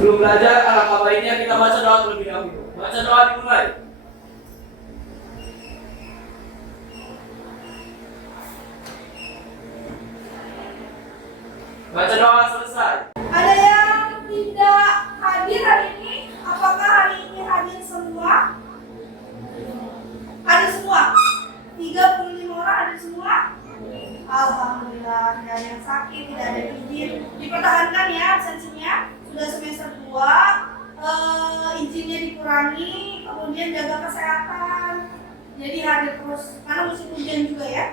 Sebelum belajar, alangkah baiknya kita baca doa terlebih dahulu. Baca doa dimulai. Baca doa selesai. Ada yang tidak hadir hari ini? Apakah hari ini hadir semua? Hadir semua? 35 orang hadir semua? Alhamdulillah, tidak ada yang sakit, tidak ada yang izin. Dipertahankan ya absensinya. Sudah semester 2, izinnya dikurangi, kemudian jaga kesehatan. Jadi hadir terus, karena musim hujan juga ya.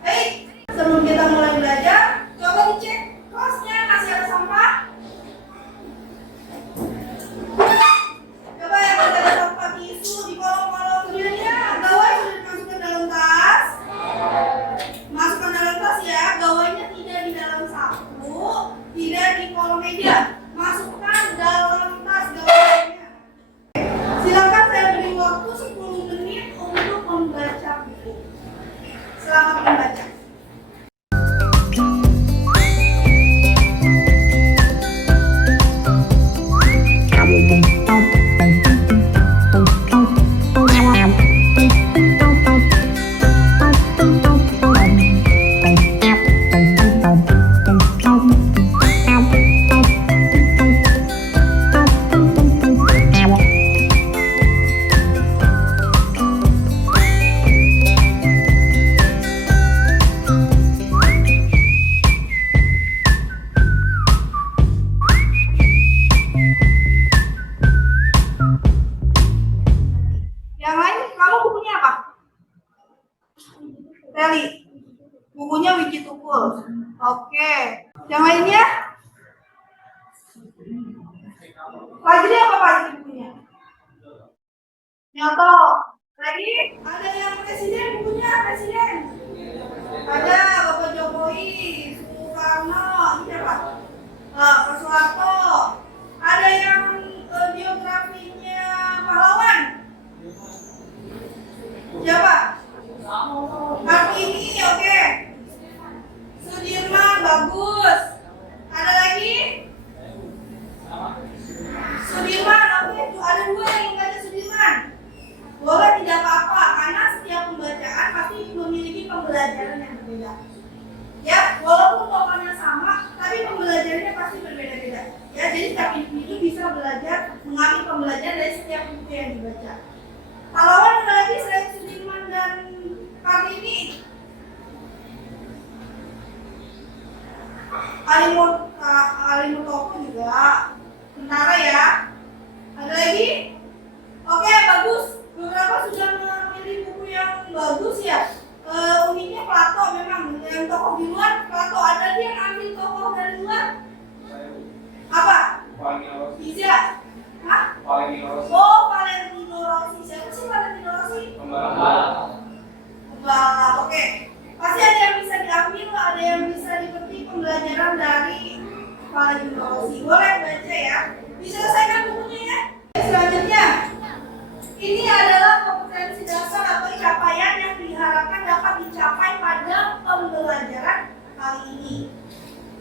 Baik, sebelum kita mulai belajar, coba dicek kelasnya, masih ada sampah? Coba yang masih ada sampah tisu di kolong-kolong kemudiannya, gawai sudah dimasukkan dalam tas. Masukkan dalam tas ya, gawainya tidak di dalam saku, tidak di kolong meja. Masukkan dalam tas gawainya. Silakan saya beri waktu 10 menit untuk membaca buku. Selamat membaca. Yang lain, kamu bukunya apa? Reli. Bukunya Wiji Tukul. Oke. Yang lainnya? Fajri apa Fajri bukunya? Nyoto. Lagi? Ada yang presiden bukunya presiden? Ada Bapak Jokowi, Soekarno, ini siapa? Pak Soeharto. Ada yang biografinya pahlawan? Siapa? Kartini, oke. Sudirman, bagus. Ada lagi? Sudirman, oke. Ada 2 yang baca Sudirman. Boleh, tidak apa-apa, karena setiap pembacaan pasti memiliki pembelajaran yang berbeda. Ya, walaupun tokohnya sama, tapi pembelajarannya pasti berbeda-beda. Ya, jadi setiap individu bisa belajar, mengambil pembelajaran dari setiap buku yang dibaca. Pahlawan ada lagi selain Sudirman dan Kartini? Alimutoko juga, tentara ya. Ada lagi? Oke, bagus. Beberapa sudah memilih buku yang bagus ya. Uniknya Plato memang, yang tokoh di luar Plato. Ada dia yang ambil tokoh dari luar? Apa? Bisa? Hah? Oh, Valentino Rossi. Siapa sih Valentino Rossi? Pembalap. Oke. Pasti ada yang bisa diambil, ada yang bisa dipetik pembelajaran dari Valentino Rossi. Boleh baca ya. Diselesaikan bukunya ya. Selanjutnya, ini adalah kompetensi dasar atau capaian yang diharapkan dapat dicapai pada pembelajaran kali ini.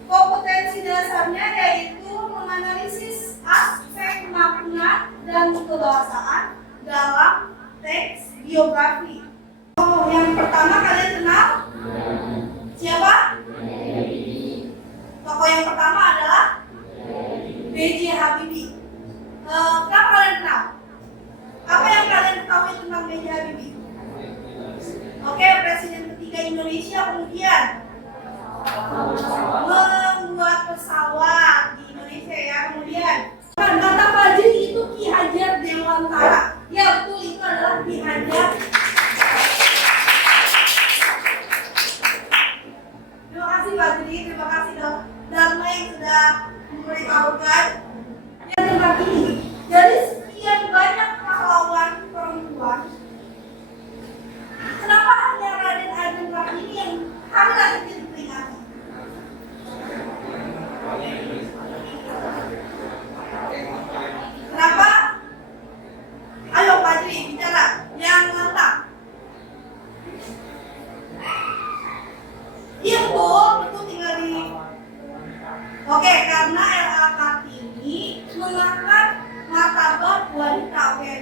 Kompetensi dasarnya yaitu menganalisis aspek makna dan kebahasaan dalam teks biografi. Yang pertama kalian kenal? Siapa? Tokoh yang pertama adalah B.J. Habibie. Kenapa kalian kenal? Apa yang kalian ketahui tentang B.J. Habibie? Oke, presiden ketiga tiga Indonesia kemudian membuat pesawat di Indonesia ya. Kemudian kata Fajri itu Ki Hajar Dewantara. Ya betul, itu adalah Ki Hajar. Terima kasih Fajri, terima kasih dong Dharma yang sudah memberitahukan. Yang ini, dari sekian banyak pahlawan perempuan, kenapa hanya Raden Ajeng Kartini yang hari lahirnya diperingati? Kenapa? Ayo Fajri bicara yang lantang. Iya betul tinggal di. Oke, karena R.A. Kartini mengangkat martabat wanita. Oke,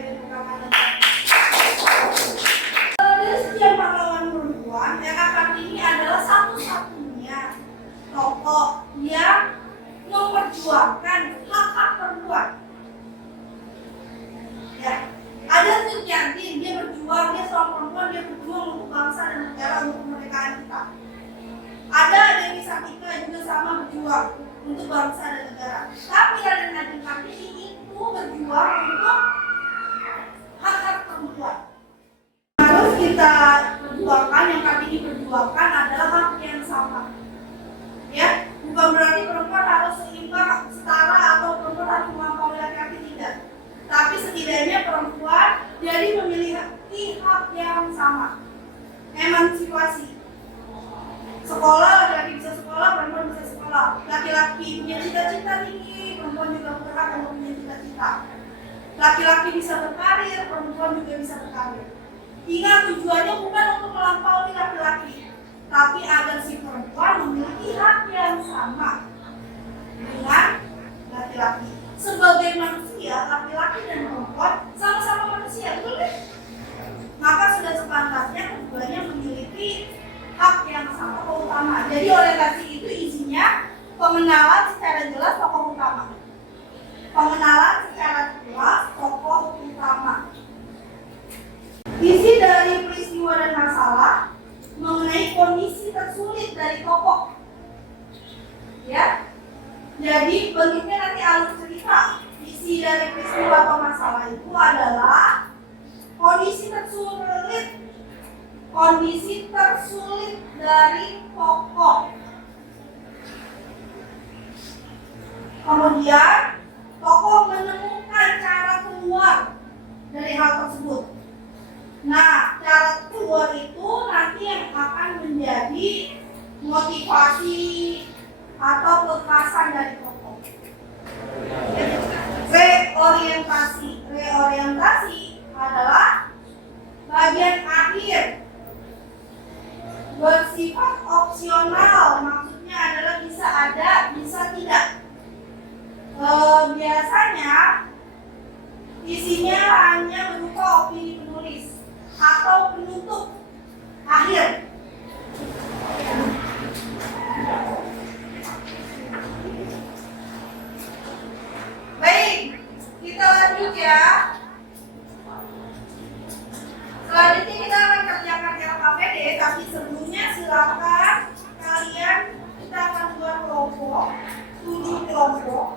dari sekian pahlawan perempuan, R.A. Kartini adalah satu-satunya tokoh yang memperjuangkan hak-hak perempuan. Ya, ada Suryati, dia berjuang, dia seorang perempuan, dia berjuang untuk bangsa dan negara, untuk kemerdekaan kita. Ada Dewi Sartika juga sama berjuang untuk bangsa dan negara. Tapi Raden Ajeng Kartini itu berjuang untuk hak-hak perempuan. Harus kita perjuangkan, yang Kartini perjuangkan adalah hak yang sama. Ya, bukan berarti perempuan harus seimbang, setara, atau perempuan harus melampaui laki-laki, tidak. Tapi setidaknya perempuan jadi memiliki hak yang sama. Emansipasi. Sekolah, laki-laki bisa sekolah, perempuan bisa sekolah. Laki-laki punya cita-cita tinggi, perempuan juga berhak untuk punya cita-cita. Laki-laki bisa berkarir, perempuan juga bisa berkarir. Ingat, tujuannya bukan untuk melampaui laki-laki, tapi agar si perempuan memiliki hak yang sama dengan laki-laki. Sebagai manusia, laki-laki dan perempuan sama-sama manusia, betul kan? Maka sudah sepantasnya keduanya memiliki hak yang sama, tokoh utama. Jadi orientasi itu isinya pengenalan secara jelas tokoh utama. Pengenalan secara jelas tokoh utama. Isi dari peristiwa dan masalah mengenai kondisi tersulit dari tokoh. Ya. Jadi bentuknya nanti alur cerita. Isi dari peristiwa atau masalah itu adalah kondisi tersulit dari tokoh. Kemudian tokoh menemukan cara keluar dari hal tersebut. Nah, cara keluar itu nanti yang akan menjadi motivasi atau kekhasan dari tokoh. Reorientasi adalah bagian akhir, bersifat opsional, maksudnya adalah bisa ada, bisa tidak. Biasanya isinya hanya berupa opini penulis atau penutup akhir. Baik, kita lanjut ya. Selanjutnya kita akan kerjakan LKPD, tapi sebelumnya silakan kalian, kita akan buat kelompok, 7 kelompok.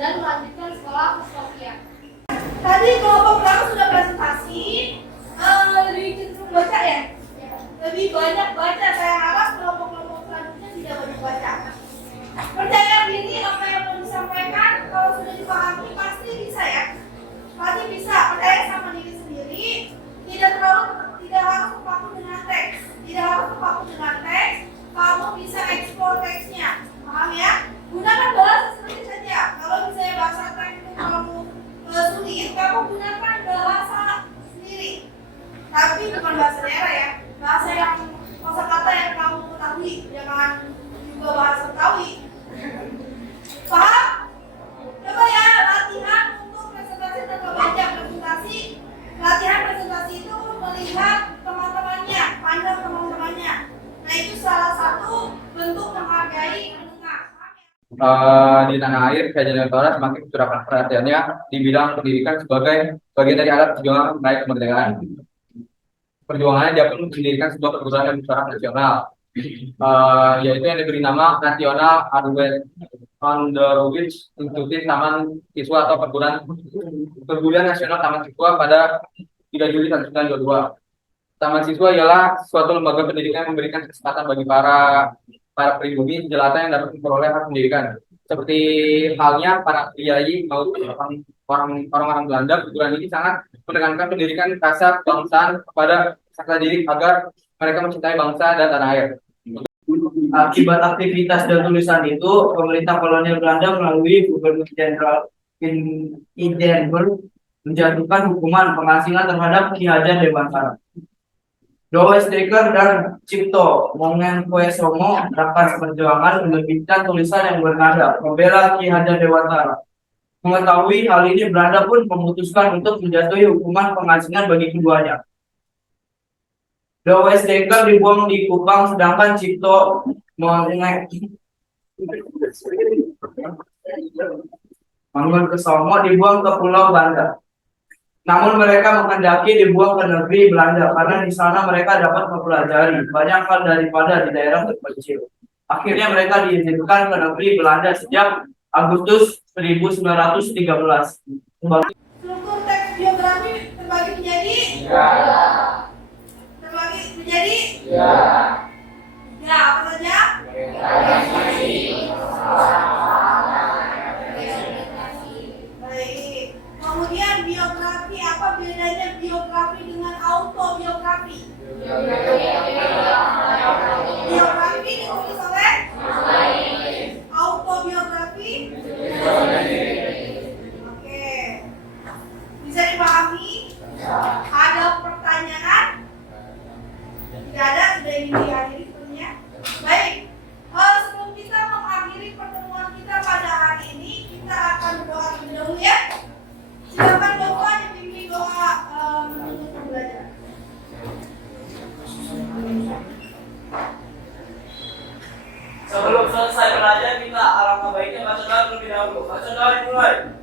dan melanjutkan sekolah ke Slovakia. Tadi kelompok pertama sudah presentasi, lebih cenderung baca ya? Lebih banyak baca. Saya harap kelompok-kelompok selanjutnya tidak banyak baca. Percaya diri apa yang mau disampaikan, kalau sudah dipahami pasti bisa ya. Pasti bisa. Percaya sama diri sendiri. Tidak harus terpaku dengan teks. Tidak harus terpaku dengan teks. Kamu bisa eksplor teksnya. Paham ya? Gunakan bahasa sendiri saja. Kalau misalnya bahasa teks itu kamu sulit, kamu gunakan bahasa sendiri. Tapi bukan bahasa daerah ya. Bahasa yang kosakata yang kamu ketahui, jangan juga bahasa Betawi. Paham? Coba ya latihan untuk presentasi tanpa baca. Latihan presentasi itu melihat teman-temannya, pandang teman-temannya. Nah itu salah satu bentuk menghargai pendengar. Di tanah air, Kerajaan Nusantara semakin mencurahkan perhatiannya di bidang pendidikan sebagai bagian dari alat perjuangan meraih kemerdekaan. Perjuangannya dapat mendirikan sebuah perguruan yang secara nasional, yaitu yang diberi nama National Underwich Institute Taman Siswa atau Perguruan Nasional Taman Siswa pada 3 Juli 1922. Taman Siswa ialah suatu lembaga pendidikan yang memberikan kesempatan bagi para pribumi jelata yang dapat memperoleh hak pendidikan. Seperti halnya para kiai maupun orang-orang Belanda, perguruan ini sangat menekankan pendidikan rasa kebangsaan kepada peserta didik agar mereka mencintai bangsa dan tanah air. Akibat aktivitas dan tulisan itu, pemerintah kolonial Belanda melalui Gubernur Jenderal Hindenburg menjatuhkan hukuman pengasingan terhadap Ki Hajar Dewantara. Douwe Stryker dan Cipto Mangunkusumo Rakas Perjuangan menerbitkan tulisan yang bernada membela Ki Hajar Dewantara. Mengetahui hal ini, Belanda pun memutuskan untuk menjatuhi hukuman pengasingan bagi keduanya. Douwe Stryker dibuang di Kupang, sedangkan Cipto Mangunkusumo dibuang ke Pulau Banda. Namun mereka menghendaki dibuang ke negeri Belanda karena di sana mereka dapat mempelajari banyak hal daripada di daerah terpencil. Akhirnya mereka diizinkan ke negeri Belanda sejak Agustus 1913. Struktur teks biografi terbagi menjadi? Ya. Terbagi menjadi? Ya. Ya, apa saja? Baik. Kemudian biografi, apa bedanya biografi dengan autobiografi? Biografi ditulis oleh? Autobiografi? Oke. Bisa dipahami? Ada pertanyaan? Tidak ada, sudah ingin dihadiri sebenarnya. Baik. Sebelum kita mengakhiri pertemuan kita pada hari ini, kita akan berdoa terlebih dahulu ya. Silakan Bapak dipimpin doa menutup pembelajaran. Sebelum selesai belajar, kita alangkah baiknya baca doa terlebih dahulu. Baca doa dimulai.